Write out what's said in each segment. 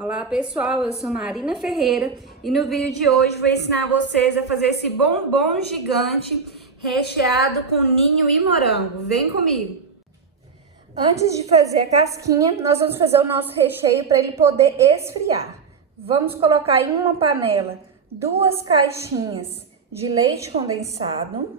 Olá pessoal, eu sou Marina Ferreira e no vídeo de hoje vou ensinar vocês a fazer esse bombom gigante recheado com ninho e morango. Vem comigo! Antes de fazer a casquinha, nós vamos fazer o nosso recheio para ele poder esfriar. Vamos colocar em uma panela 2 caixinhas de leite condensado,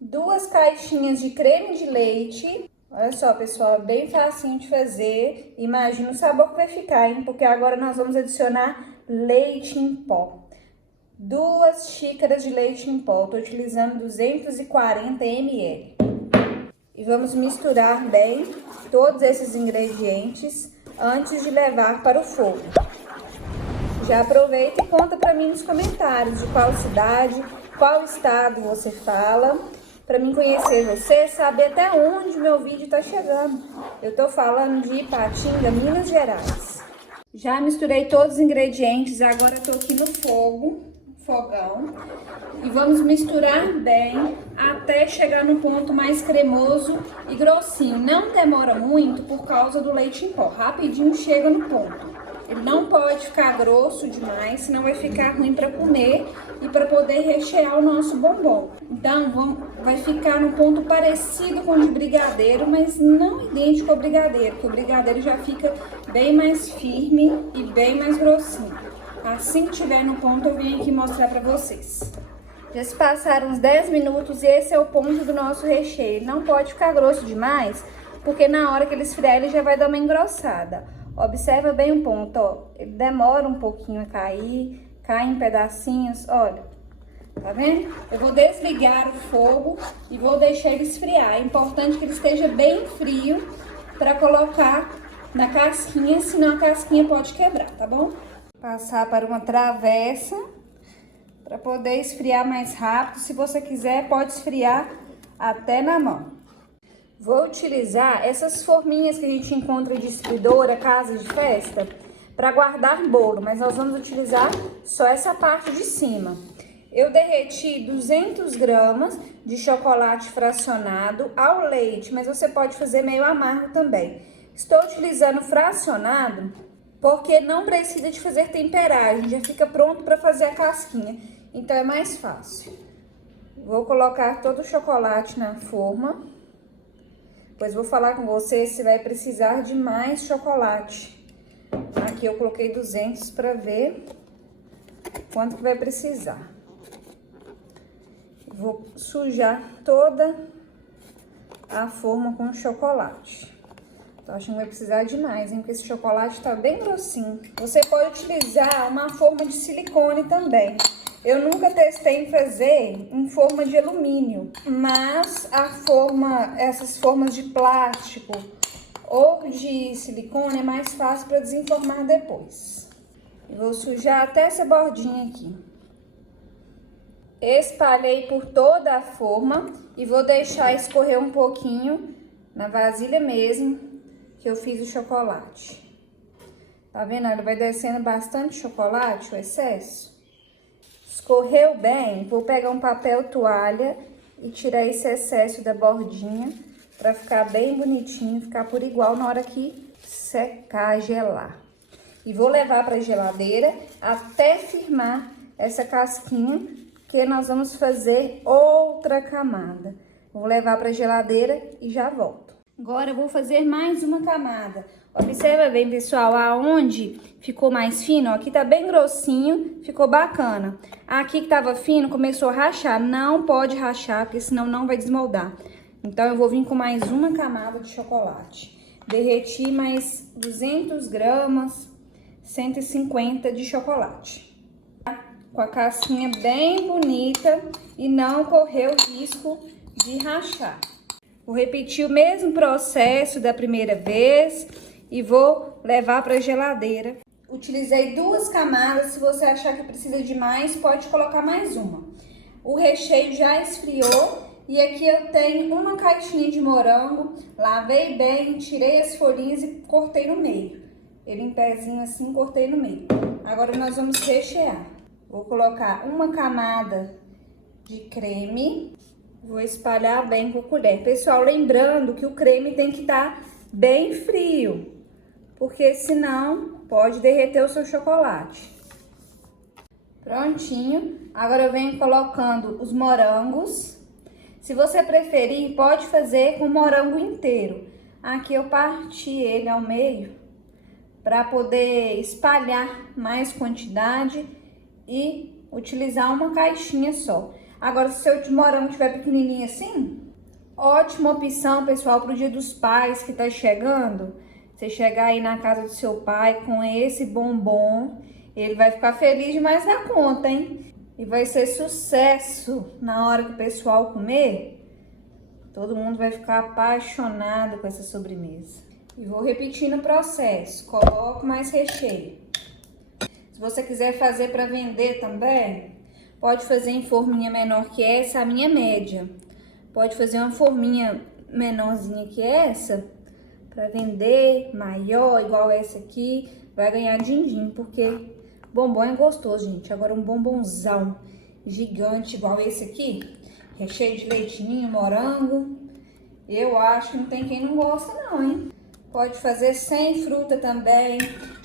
2 caixinhas de creme de leite. Olha só, pessoal, é bem facinho de fazer. Imagina o sabor que vai ficar, hein? Porque agora nós vamos adicionar leite em pó. 2 xícaras de leite em pó. Estou utilizando 240 ml. E vamos misturar bem todos esses ingredientes antes de levar para o fogo. Já aproveita e conta para mim nos comentários de qual cidade, qual estado você fala, para mim conhecer você, saber até onde meu vídeo está chegando. Eu tô falando de Ipatinga, Minas Gerais. Já misturei todos os ingredientes, agora eu tô aqui no fogão. E vamos misturar bem até chegar no ponto mais cremoso e grossinho. Não demora muito por causa do leite em pó, rapidinho chega no ponto. Ele não pode ficar grosso demais, senão vai ficar ruim para comer e para poder rechear o nosso bombom. Então, vai ficar no ponto parecido com o de brigadeiro, mas não idêntico ao brigadeiro, porque o brigadeiro já fica bem mais firme e bem mais grossinho. Assim que tiver no ponto, eu vim aqui mostrar para vocês. Já se passaram uns 10 minutos e esse é o ponto do nosso recheio. Ele não pode ficar grosso demais, porque na hora que ele esfriar, ele já vai dar uma engrossada. Observa bem o ponto, ó. Ele demora um pouquinho a cair, cai em pedacinhos, olha. Tá vendo? Eu vou desligar o fogo e vou deixar ele esfriar. É importante que ele esteja bem frio para colocar na casquinha, senão a casquinha pode quebrar, tá bom? Passar para uma travessa para poder esfriar mais rápido. Se você quiser, pode esfriar até na mão. Vou utilizar essas forminhas que a gente encontra em distribuidora, casa de festa, para guardar bolo, mas nós vamos utilizar só essa parte de cima. Eu derreti 200 gramas de chocolate fracionado ao leite, mas você pode fazer meio amargo também. Estou utilizando fracionado porque não precisa de fazer temperagem, já fica pronto para fazer a casquinha, então é mais fácil. Vou colocar todo o chocolate na forma. Depois vou falar com você se vai precisar de mais chocolate. Aqui eu coloquei 200 para ver quanto que vai precisar. Vou sujar toda a forma com chocolate. Tô achando que vai precisar de mais, hein? Porque esse chocolate tá bem grossinho. Você pode utilizar uma forma de silicone também. Eu nunca testei em fazer em forma de alumínio, mas essas formas de plástico ou de silicone é mais fácil para desenformar depois. Eu vou sujar até essa bordinha aqui. Espalhei por toda a forma e vou deixar escorrer um pouquinho na vasilha mesmo que eu fiz o chocolate. Tá vendo? Ele vai descendo bastante chocolate, o excesso. Escorreu bem, vou pegar um papel toalha e tirar esse excesso da bordinha para ficar bem bonitinho, ficar por igual na hora que secar, gelar. E vou levar para a geladeira até firmar essa casquinha, que nós vamos fazer outra camada. Vou levar para a geladeira e já volto. Agora eu vou fazer mais uma camada. Observa bem, pessoal, aonde ficou mais fino, ó, aqui tá bem grossinho, ficou bacana. Aqui que tava fino, começou a rachar. Não pode rachar, porque senão não vai desmoldar. Então, eu vou vir com mais uma camada de chocolate. Derreti mais 200 gramas, 150 de chocolate. Com a casquinha bem bonita e não correu risco de rachar. Vou repetir o mesmo processo da primeira vez e vou levar para a geladeira. Utilizei 2 camadas, se você achar que precisa de mais, pode colocar mais uma. O recheio já esfriou e aqui eu tenho uma caixinha de morango, lavei bem, tirei as folhinhas e cortei no meio. Ele em pezinho assim, cortei no meio. Agora nós vamos rechear. Vou colocar uma camada de creme. Vou espalhar bem com a colher. Pessoal, lembrando que o creme tem que estar bem frio, porque senão pode derreter o seu chocolate. Prontinho. Agora eu venho colocando os morangos. Se você preferir, pode fazer com morango inteiro. Aqui eu parti ele ao meio para poder espalhar mais quantidade e utilizar uma caixinha só. Agora, se o seu morango estiver pequenininho assim, ótima opção, pessoal, para o Dia dos Pais que tá chegando. Você chegar aí na casa do seu pai com esse bombom, ele vai ficar feliz demais na conta, hein? E vai ser sucesso na hora que o pessoal comer. Todo mundo vai ficar apaixonado com essa sobremesa. E vou repetindo o processo. Coloco mais recheio. Se você quiser fazer para vender também, pode fazer em forminha menor que essa, a minha média. Pode fazer uma forminha menorzinha que essa, para vender, maior, igual essa aqui. Vai ganhar din-din, porque bombom é gostoso, gente. Agora um bombonzão gigante igual esse aqui, recheio de leitinho, morango. Eu acho que não tem quem não gosta não, hein? Pode fazer sem fruta também.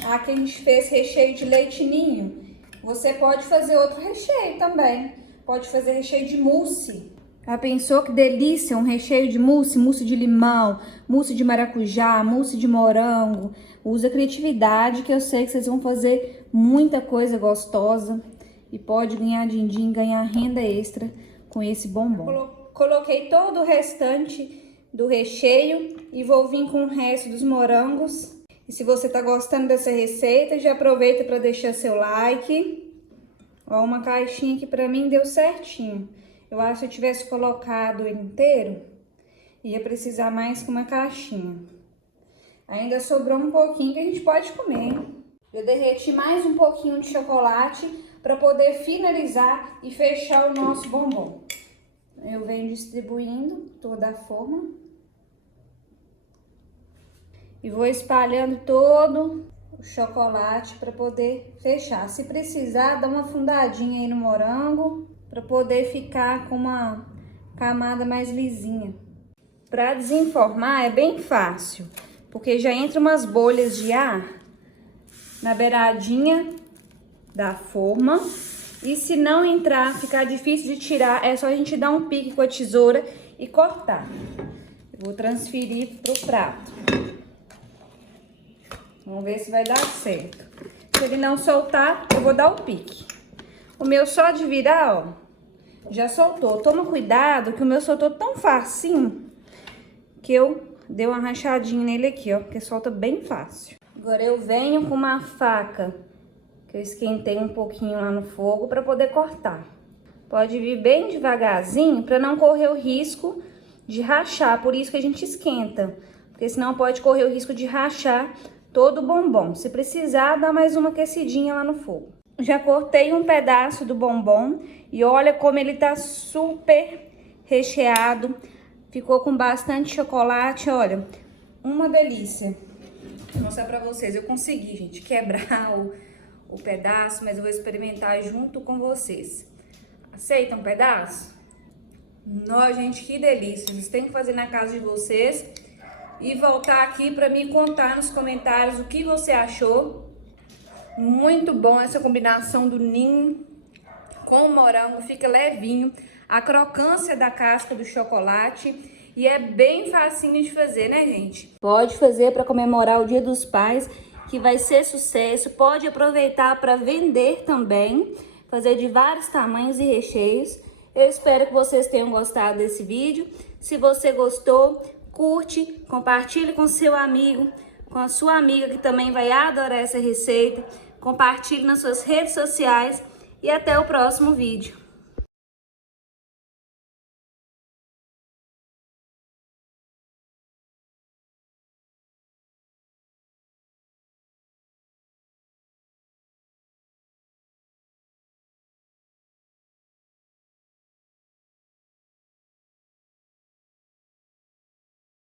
Aqui a gente fez recheio de leitinho. Você pode fazer outro recheio também. Pode fazer recheio de mousse. Já pensou que delícia um recheio de mousse? Mousse de limão, mousse de maracujá, mousse de morango. Usa criatividade que eu sei que vocês vão fazer muita coisa gostosa. E pode ganhar din-din, ganhar renda extra com esse bombom. Coloquei todo o restante do recheio e vou vir com o resto dos morangos. E se você tá gostando dessa receita, já aproveita para deixar seu like. Ó, uma caixinha que para mim deu certinho. Eu acho que se eu tivesse colocado ele inteiro, ia precisar mais que uma caixinha. Ainda sobrou um pouquinho que a gente pode comer. Eu derreti mais um pouquinho de chocolate para poder finalizar e fechar o nosso bombom. Eu venho distribuindo toda a forma. E vou espalhando todo o chocolate para poder fechar. Se precisar, dá uma fundadinha aí no morango para poder ficar com uma camada mais lisinha. Para desenformar é bem fácil, porque já entra umas bolhas de ar na beiradinha da forma. E se não entrar, ficar difícil de tirar, é só a gente dar um pique com a tesoura e cortar. Eu vou transferir pro prato. Vamos ver se vai dar certo. Se ele não soltar, eu vou dar o pique. O meu só de virar, ó, já soltou. Toma cuidado que o meu soltou tão facinho que eu dei uma rachadinha nele aqui, ó, porque solta bem fácil. Agora eu venho com uma faca que eu esquentei um pouquinho lá no fogo para poder cortar. Pode vir bem devagarzinho para não correr o risco de rachar, por isso que a gente esquenta, porque senão pode correr o risco de rachar todo o bombom. Se precisar, dá mais uma aquecidinha lá no fogo. Já cortei um pedaço do bombom e olha como ele tá super recheado. Ficou com bastante chocolate, olha, uma delícia. Vou mostrar pra vocês, eu consegui, gente, quebrar o pedaço, mas eu vou experimentar junto com vocês. Aceita um pedaço? Nossa, gente, que delícia. Vocês têm que fazer na casa de vocês e voltar aqui pra me contar nos comentários o que você achou. Muito bom essa combinação do ninho com o morango, fica levinho. A crocância da casca do chocolate e é bem facinho de fazer, né, gente? Pode fazer para comemorar o Dia dos Pais, que vai ser sucesso. Pode aproveitar para vender também, fazer de vários tamanhos e recheios. Eu espero que vocês tenham gostado desse vídeo. Se você gostou, curte, compartilhe com seu amigo, com a sua amiga que também vai adorar essa receita. Compartilhe nas suas redes sociais e até o próximo vídeo.